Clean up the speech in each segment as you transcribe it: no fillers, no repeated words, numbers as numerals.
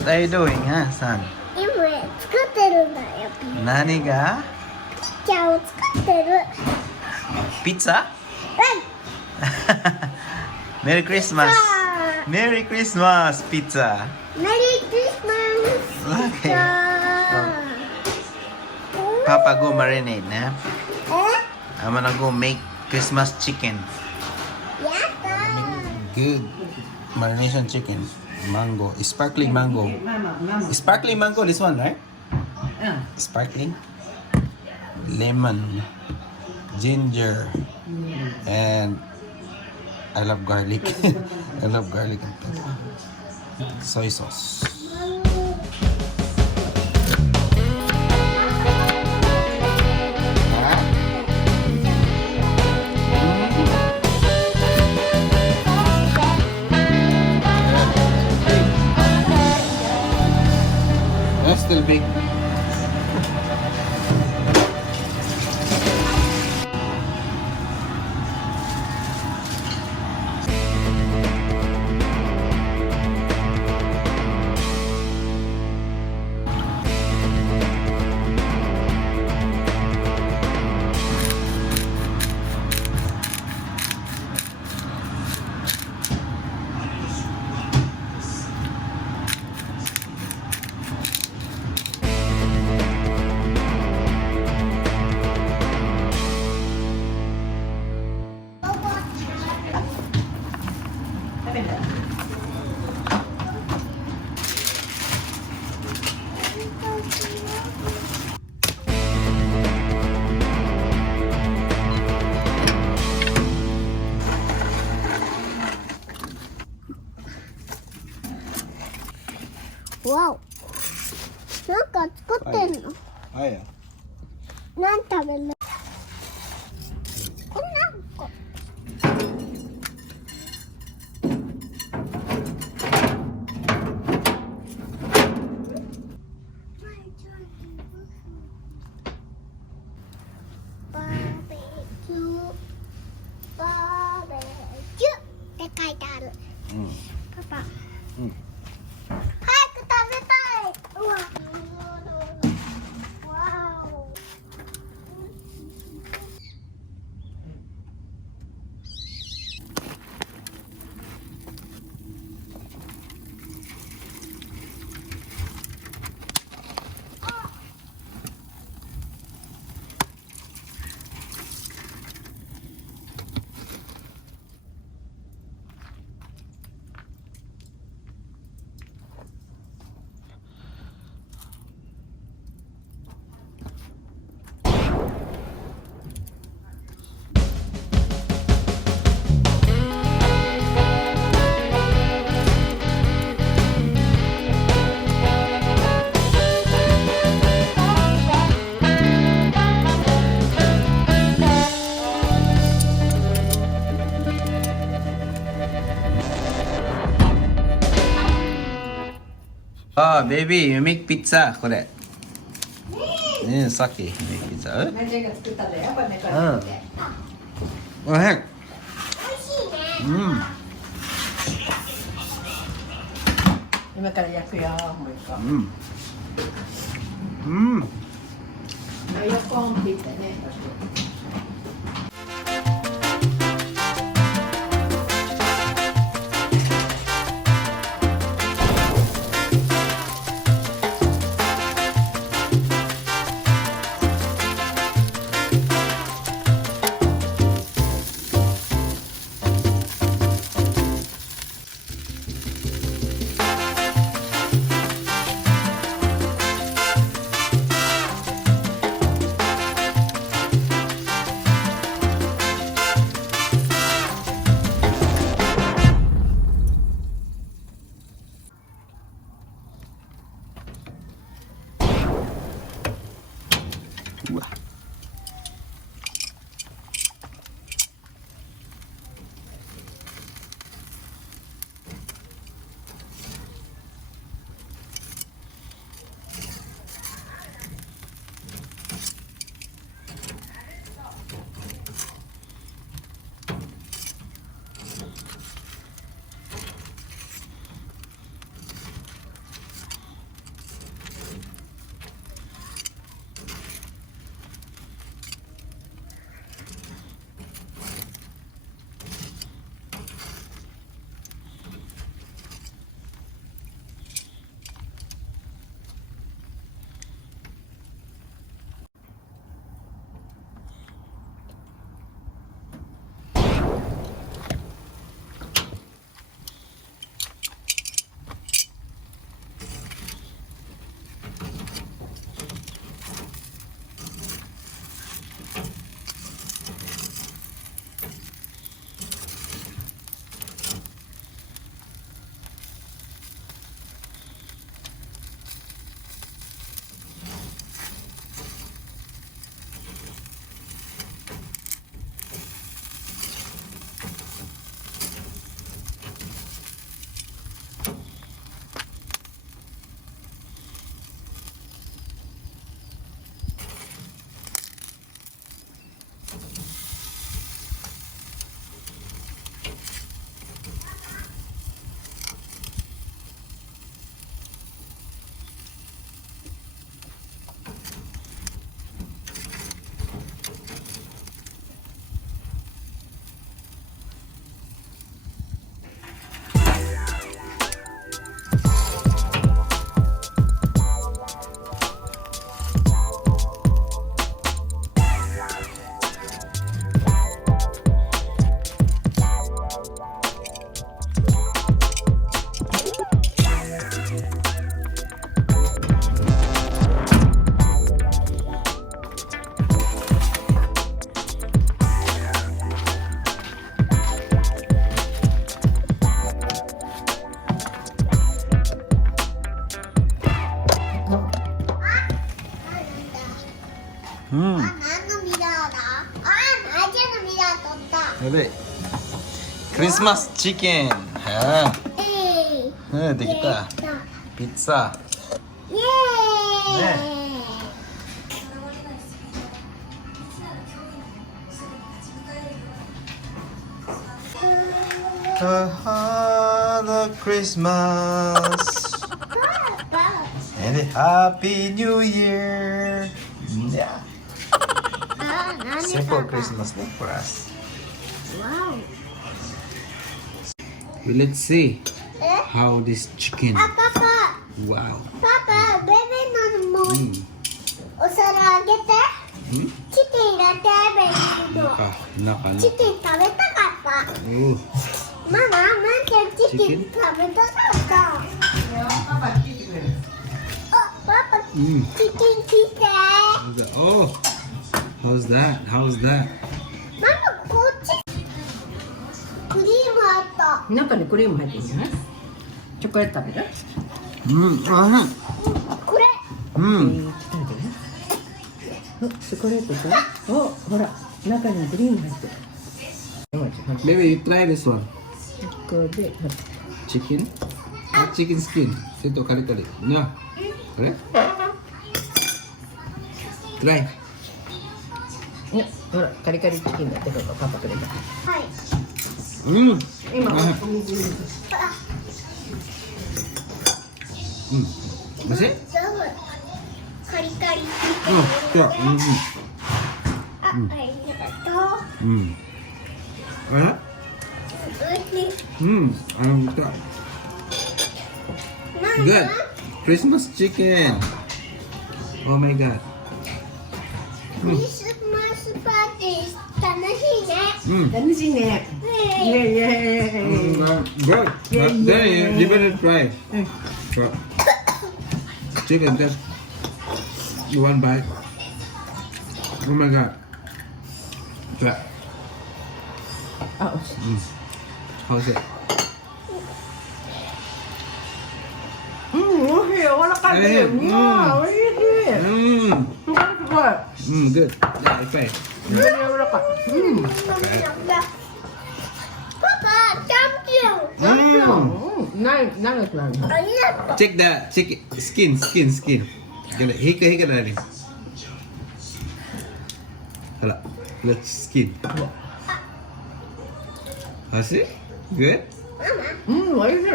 What are you doing, huh, son? 今作ってるんだよ。何が？ピッチャーを作ってる。ピッツァ？メリークリスマス。メリークリスマス、ピッツァ。メリークリスマス。ピッツァ。Papa go marinate, nah? え？ I'm gonna go make Christmas chicken. やったー。 Good marination chicken. Mango, sparkling mango. Sparkling mango, this one, right? Sparkling. Lemon, ginger, and I love garlic. I love garlic and pepper. Soy sauce. That's still big.わお。なんか作ってんの？Oh yeah. なん食べる？こんなんこ。バーベキュー、バーベキューって書いてある。パパ。うん早く食べたい。うわ。わお。Oh, baby, you make pizza. これ。ねえ、さっき make pizza. 何が作ったんだよ、これね、これ。うん。おいしい。美味しいね。今から焼くよ、もう一個。横ンって言ってね。うわ。うん。何のミラーだ？あじゃのミラー取った。やべえ。クリスマスチキン。はあ。できた。ピッツァ。イエーイ。The Christmas and a Happy New Year. Yeah. Simple Christmas day for us. Wow. Well, let's see how this chicken. あ、パパ。 Wow. パパ、ベビーのもお皿あげて。Hmm? チキン入れて、ベビーの。チキン食べたかった。Oh. ママ、マンちゃんチキン食べたかった。パパ聞いてくれる。あ、パパ、チキン切って。 Oh. How's that? How's that? ママ、こっち。クリームあった。中にクリーム入ってるんじゃない？チョコレート食べる？これ。食べてね。お、チョコレートか？お、ほら、中にクリーム入ってる。Baby, you try this one. これで、 Chicken? Chicken skin. Ito, kali-kali. No. Correct? Try. ね、ほら、カリカリチキンだってことパパくれた。はい。今、あお水入れて。Masih? カリカリ。 Ya. あ、ありがとう。Enak? おいしい。 Ito. Good. Christmas chicken. Oh my god. クリスマスパーティー楽しいね。楽しいね。イエイイエイ。 Good. Then you better try. Chicken, just one bite. Oh my god. Try. あ、おいしい。 How's it? おいしい、柔らかいね。うわ、おいしい。すごいすごい。Good. Yeah, try. 柔らかい。パパ、チャンピオン。ない、長くなる。ありがとう。 Check the chicken skin. Hika na rin. Hala. Let's skin. How's it? Good? おいしい。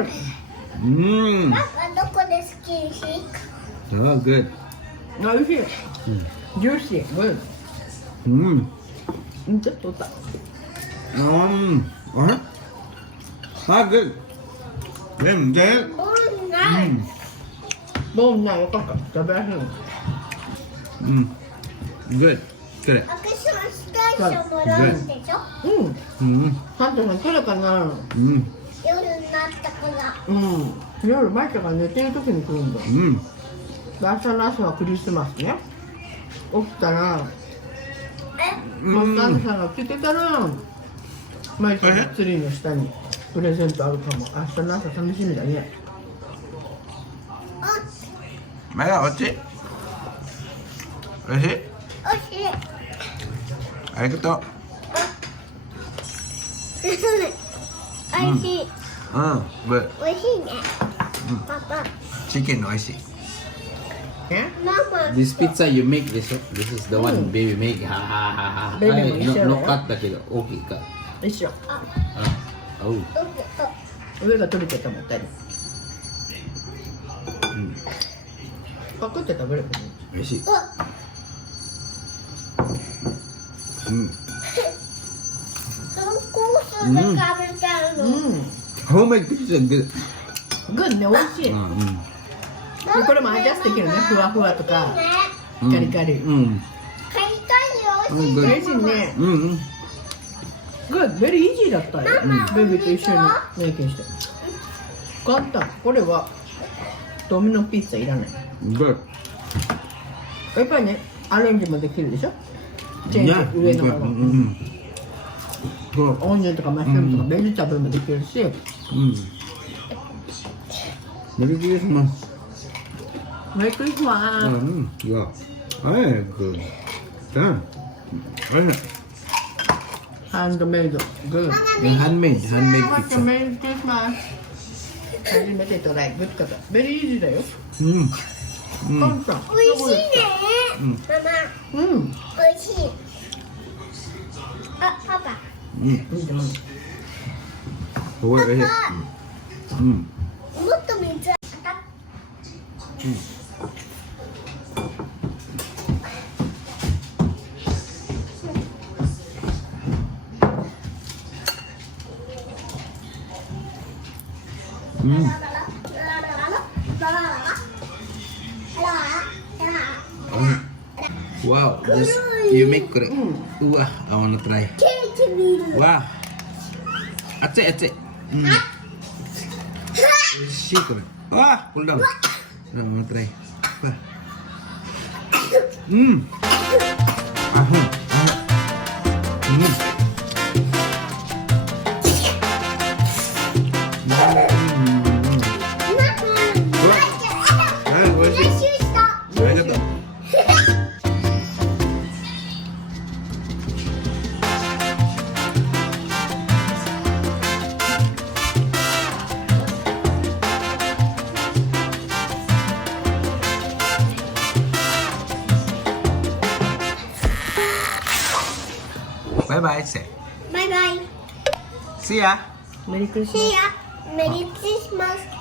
パパ、どこでスキンシック？ Oh, good. おいしい。ジューシー。ちょっと取った。What? Ah, good. Good. ボールない。ボーンない、よかった。食べやすい。Good. Good. アクションスタイションもらうんでしょ？サンタさん来るかな。夜になったから。夜マイカが寝てる時に来るんだ。明日の朝はクリスマスね。起きたら、サンタさんが来てたら、マイカのツリーの下にプレゼントあるかも。明日の朝楽しみだね。Maya, ochi. Oishi? おいしい。Arigato. おいしい。 Good. おいしいね。パパ。 Chicken, oishi. ママ。 This pizza you make, this is the one baby make. Ha ha ha ha. Baby Ay, mo siya, no no? cut だけど okay か。一緒。Oh. 上が取れてたもったり。パクって食べるかも。美味しい。コースで食べたいの。Homemade pizza good. グッね、美味しい。これもアジャストできるね。ふわふわとか、カリカリ。カリカリおいしい。美味しいね。グッ、ベリーイージーだったよ。ベビーと一緒に内見して。簡単。これはドミノピッツァいらない。Good. やっぱりね、アレンジもできるでしょ。チェーンジ上のまま。オニオンとかマッシュルームとかベジタブルもできるし。Merry Christmas. メリークリスマス。Yeah. Good. Done. ハンドメイド。グッ。Handmade ハ pizza. メリークリスマス。初めてトライ。グッド方。ベリーイージーだよ。簡単。美味しいね。ママ。うん。美味しい。あ、パパ。おいしい。もっと水。Wow, just you make これ。うわ、I wanna try. ケーキ見る。わあ、熱い熱い。美味しいこれ。わあ、cool down. I wanna try. わあ。美味しい。ありがとう。バイバイって。バイバイ。See ya. メリークリスマス。See ya. Merry Christmas.